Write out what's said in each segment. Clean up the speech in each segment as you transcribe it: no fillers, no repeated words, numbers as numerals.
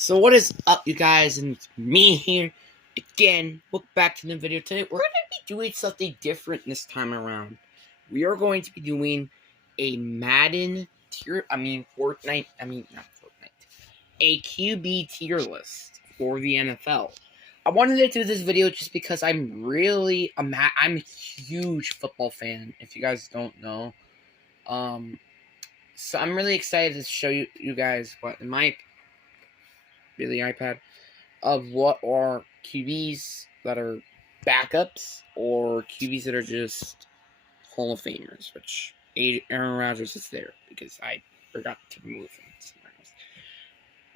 So what is up, you guys, and it's me here again. Welcome back to the video. Today we're going to be doing something different this time around. We are going to be doing a Madden tier, Fortnite, not Fortnite, a QB tier list for the NFL. I wanted to do this video just because I'm a huge football fan, if you guys don't know. So I'm really excited to show you guys what in my really iPad of what are QBs that are backups or QBs that are just Hall of Famers, which Aaron Rodgers is there because I forgot to move him somewhere else.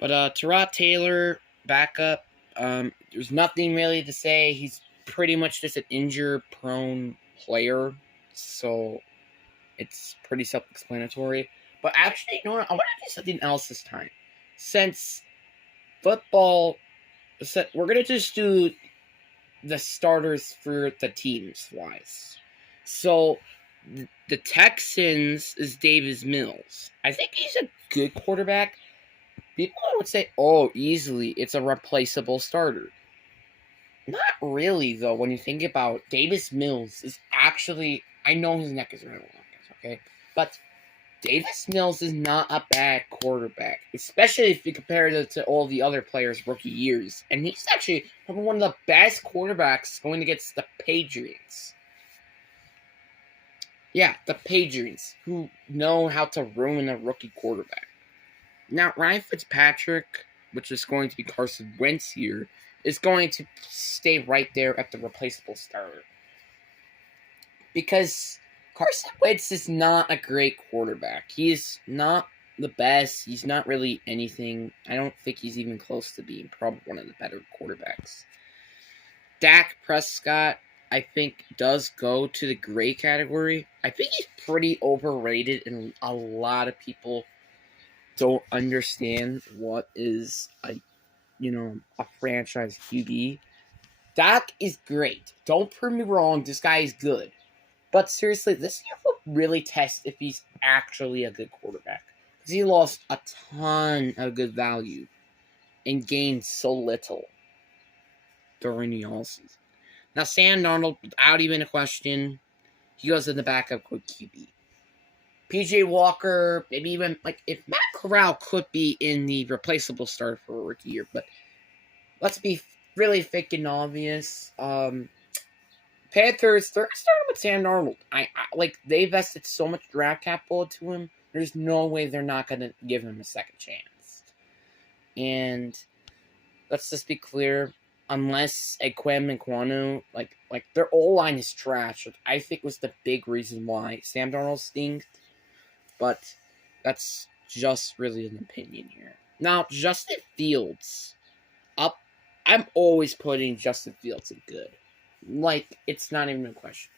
But Tyrod Taylor, backup, there's nothing really to say. He's pretty much just an injury-prone player, so it's pretty self-explanatory. But actually, you know what? I want to do something else this time. Since football, we're going to just do the starters for the teams wise. So the Texans is Davis Mills. I think he's a good quarterback. People would say, oh, easily, it's a replaceable starter. Not really, though, when you think about Davis Mills is actually, I know his neck is around, okay? But Davis Mills is not a bad quarterback, especially if you compare it to all the other players' rookie years. And he's actually probably one of the best quarterbacks going against the Patriots. Yeah, the Patriots, who know how to ruin a rookie quarterback. Now, Ryan Fitzpatrick, which is going to be Carson Wentz here, is going to stay right there at the replaceable starter. Because Carson Wentz is not a great quarterback. He is not the best. He's not really anything. I don't think he's even close to being probably one of the better quarterbacks. Dak Prescott, I think, does go to the great category. I think he's pretty overrated, and a lot of people don't understand what is a franchise QB. Dak is great. Don't prove me wrong. This guy is good. But seriously, this year will really test if he's actually a good quarterback. Because he lost a ton of good value and gained so little during the offseason. Now, Sam Darnold, without even a question, he goes in the backup QB. PJ Walker, maybe even, if Matt Corral could be in the replaceable start for a rookie year. But let's be really freaking obvious. Panthers, they're starting with Sam Darnold. They invested so much draft capital into him. There's no way they're not going to give him a second chance. And let's just be clear, unless Ekwem Nkwonu, their O-line is trash, which I think was the big reason why Sam Darnold stinked. But that's just really an opinion here. Now, Justin Fields, I'm always putting Justin Fields in good. It's not even a question.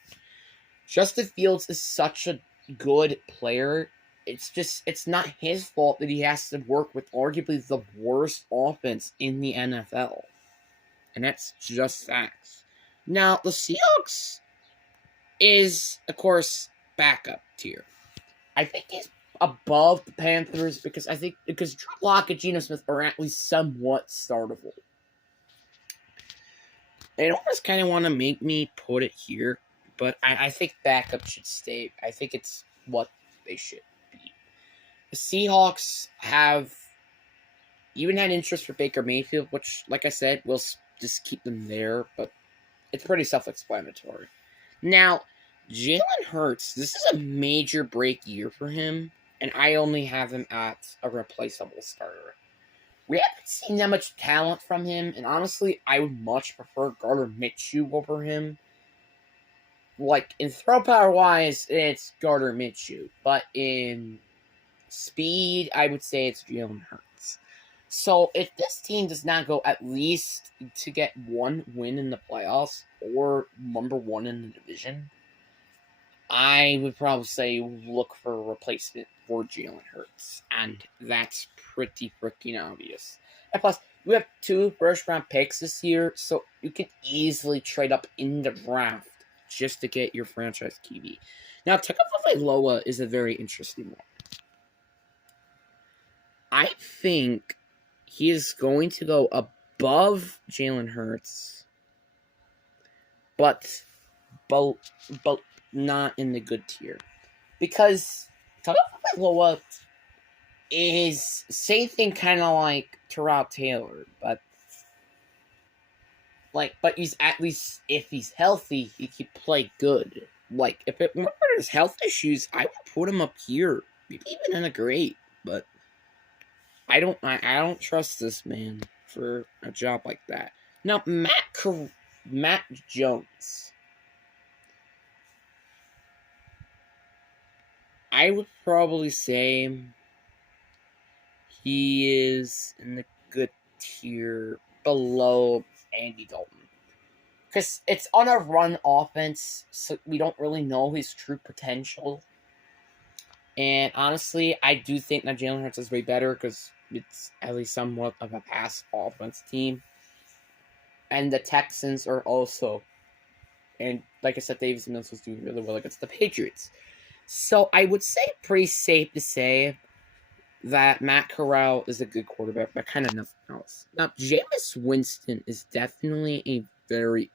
Justin Fields is such a good player. It's not his fault that he has to work with arguably the worst offense in the NFL. And that's just facts. Now, the Seahawks is, of course, backup tier. I think he's above the Panthers because Drew Lock and Geno Smith are at least somewhat startable. They almost kind of want to make me put it here, but I think backup should stay. I think it's what they should be. The Seahawks have even had interest for Baker Mayfield, which, like I said, we'll just keep them there, but it's pretty self-explanatory. Now, Jalen Hurts, this is a major break year for him, and I only have him at a replaceable starter. We haven't seen that much talent from him, and honestly, I would much prefer Gardner Minshew over him. In throw power wise, it's Gardner Minshew, but in speed, I would say it's Jalen Hurts. So if this team does not go at least to get one win in the playoffs or number one in the division, I would probably say look for a replacement for Jalen Hurts, and that's pretty freaking obvious. And plus, you have 2 first-round picks this year, so you can easily trade up in the draft just to get your franchise QB. Now, Tagovailoa is a very interesting one. I think he is going to go above Jalen Hurts, but not in the good tier. Because Tagovailoa is same thing, kind of like Tyrod Taylor, but he's at least, if he's healthy, he can play good. Like, if it weren't for his health issues, I would put him up here, maybe even in a great. But I don't trust this man for a job like that. Now, Matt Jones, I would probably say he is in the good tier below Andy Dalton. Because it's on a run offense, so we don't really know his true potential. And honestly, I do think that Jalen Hurts is way better because it's at least somewhat of a pass offense team. And the Texans are also, and like I said, Davis Mills was doing really well against the Patriots. So I would say pretty safe to say that Matt Corral is a good quarterback, but kind of nothing else. Now, Jameis Winston is definitely a very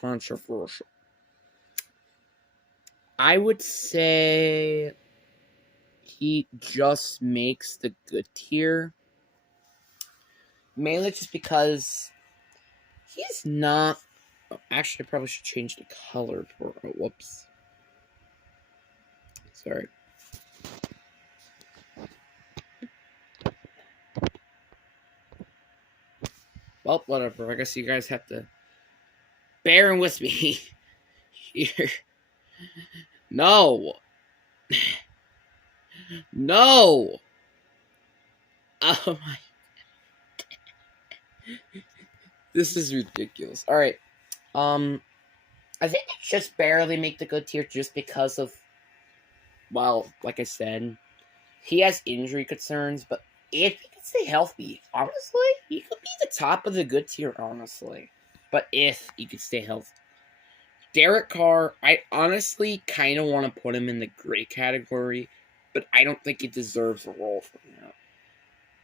controversial. I would say he just makes the good tier. Mainly just because he's not... Actually, I probably should change the color for... whoops. Sorry. Well, whatever. I guess you guys have to bear with me here. No. No. Oh my. This is ridiculous. Alright. I think they just barely make the good tier just because of, well, like I said, he has injury concerns, but if he could stay healthy, honestly, he could be the top of the good tier, honestly. But if he could stay healthy. Derek Carr, I honestly kind of want to put him in the great category, but I don't think he deserves a role for now.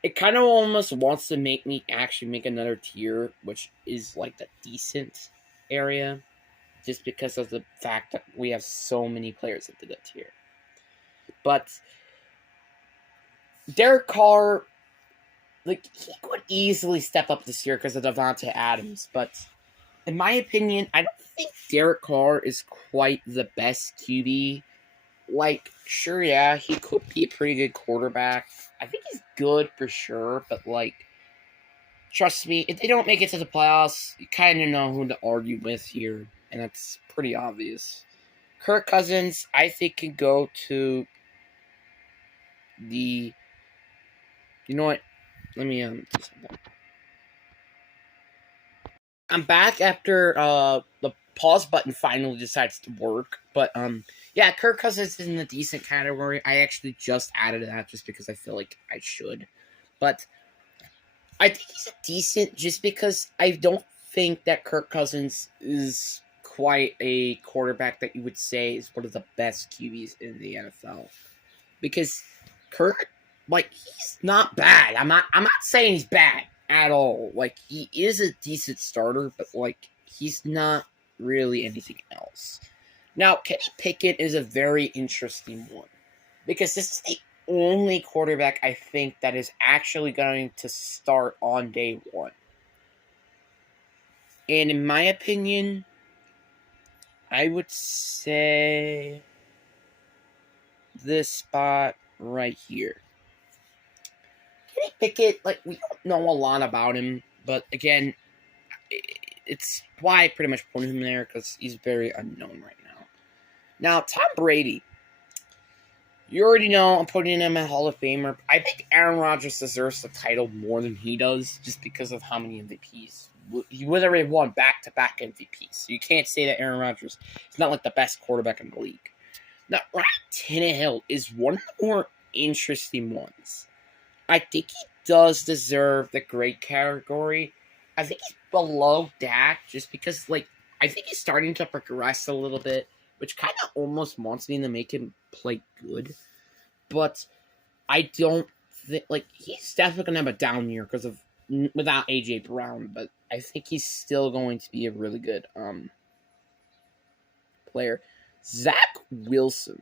It kind of almost wants to make me actually make another tier, which is like the decent area, just because of the fact that we have so many players at the good tier. But Derek Carr, like, he could easily step up this year because of Davante Adams, but in my opinion, I don't think Derek Carr is quite the best QB. Like, sure, yeah, he could be a pretty good quarterback. I think he's good for sure, but, like, trust me, if they don't make it to the playoffs, you kind of know who to argue with here, and that's pretty obvious. Kirk Cousins, I think, can go to the... You know what? Let me do something. I'm back after the pause button finally decides to work. But yeah, Kirk Cousins is in the decent category. I actually just added that just because I feel like I should. But I think he's a decent just because I don't think that Kirk Cousins is quite a quarterback that you would say is one of the best QBs in the NFL. Because Kirk, like, he's not bad. I'm not saying he's bad at all. Like, he is a decent starter, but, like, he's not really anything else. Now, Kenny Pickett is a very interesting one. Because this is the only quarterback I think that is actually going to start on day one. And in my opinion, I would say this spot right here. Kenny Pickett, like, we don't know a lot about him, but again, it's why I pretty much put him there, because he's very unknown right now. Now, Tom Brady. You already know I'm putting him at Hall of Famer. I think Aaron Rodgers deserves the title more than he does, just because of how many MVPs. He literally won back-to-back MVPs. So you can't say that Aaron Rodgers is not like the best quarterback in the league. Now, Ryan Tannehill is one of the more interesting ones. I think he does deserve the great category. I think he's below Dak just because, like, I think he's starting to progress a little bit, which kind of almost wants me to make him play good. But I don't think he's definitely gonna have a down year because of without AJ Brown, but I think he's still going to be a really good player. Zach Wilson.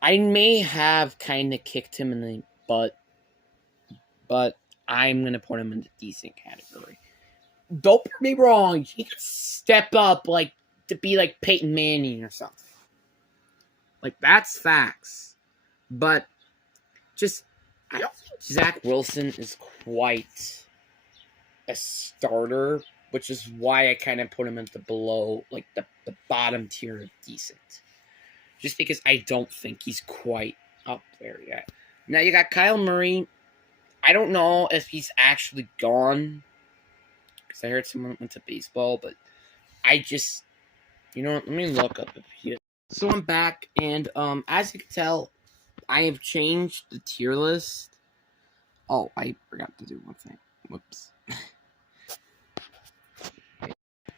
I may have kind of kicked him in the butt, but I'm gonna put him in the decent category. Don't get me wrong, he could step up to be like Peyton Manning or something. That's facts. But I don't think Zach Wilson is quite a starter, which is why I kind of put him at the below, the bottom tier of decent. Just because I don't think he's quite up there yet. Now you got Kyle Murray. I don't know if he's actually gone, because I heard someone went to baseball, but let me look up if he is. So I'm back, and as you can tell, I have changed the tier list. Oh, I forgot to do one thing. Whoops.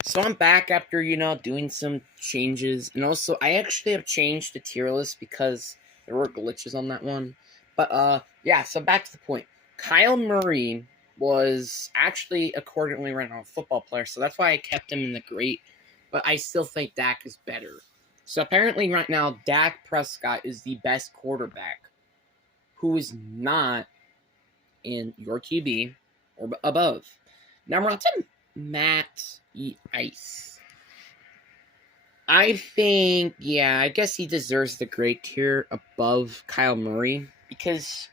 So I'm back after, doing some changes. And also, I actually have changed the tier list because there were glitches on that one. But, yeah, so back to the point. Kyle Murray was actually accordingly right now a football player, so that's why I kept him in the great. But I still think Dak is better. So apparently right now, Dak Prescott is the best quarterback who is not in your QB or above. Now we're on to Matt Ice. I think, I guess he deserves the great tier above Kyle Murray because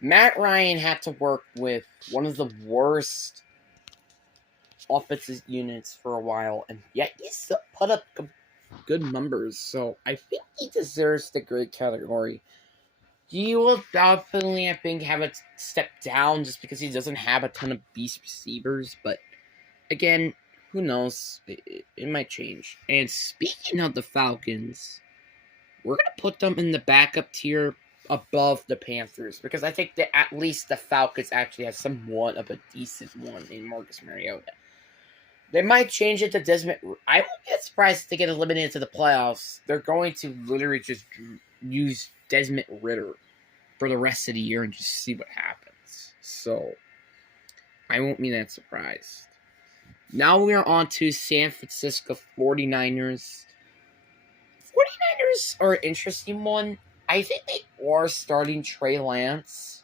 Matt Ryan had to work with one of the worst offensive units for a while, and yet he still put up good numbers. So I think he deserves the great category. He will definitely, I think, have a step down just because he doesn't have a ton of beast receivers. But again, who knows? It might change. And speaking of the Falcons, we're going to put them in the backup tier above the Panthers because I think that at least the Falcons actually have somewhat of a decent one in Marcus Mariota. They might change it to Desmond. I won't get surprised if they get eliminated to the playoffs. They're going to literally just use Desmond Ridder for the rest of the year and just see what happens. So, I won't be that surprised. Now we are on to San Francisco 49ers. 49ers are an interesting one. I think they are starting Trey Lance.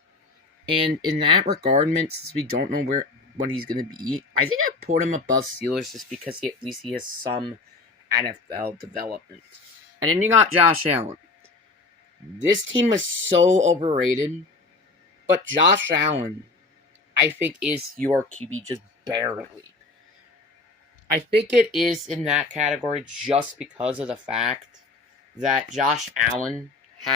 And in that regard, since we don't know what he's going to be, I think I put him above Steelers just because at least he has some NFL development. And then you got Josh Allen. This team was so overrated, but Josh Allen, I think, is your QB just barely. I think it is in that category just because of the fact that Josh Allen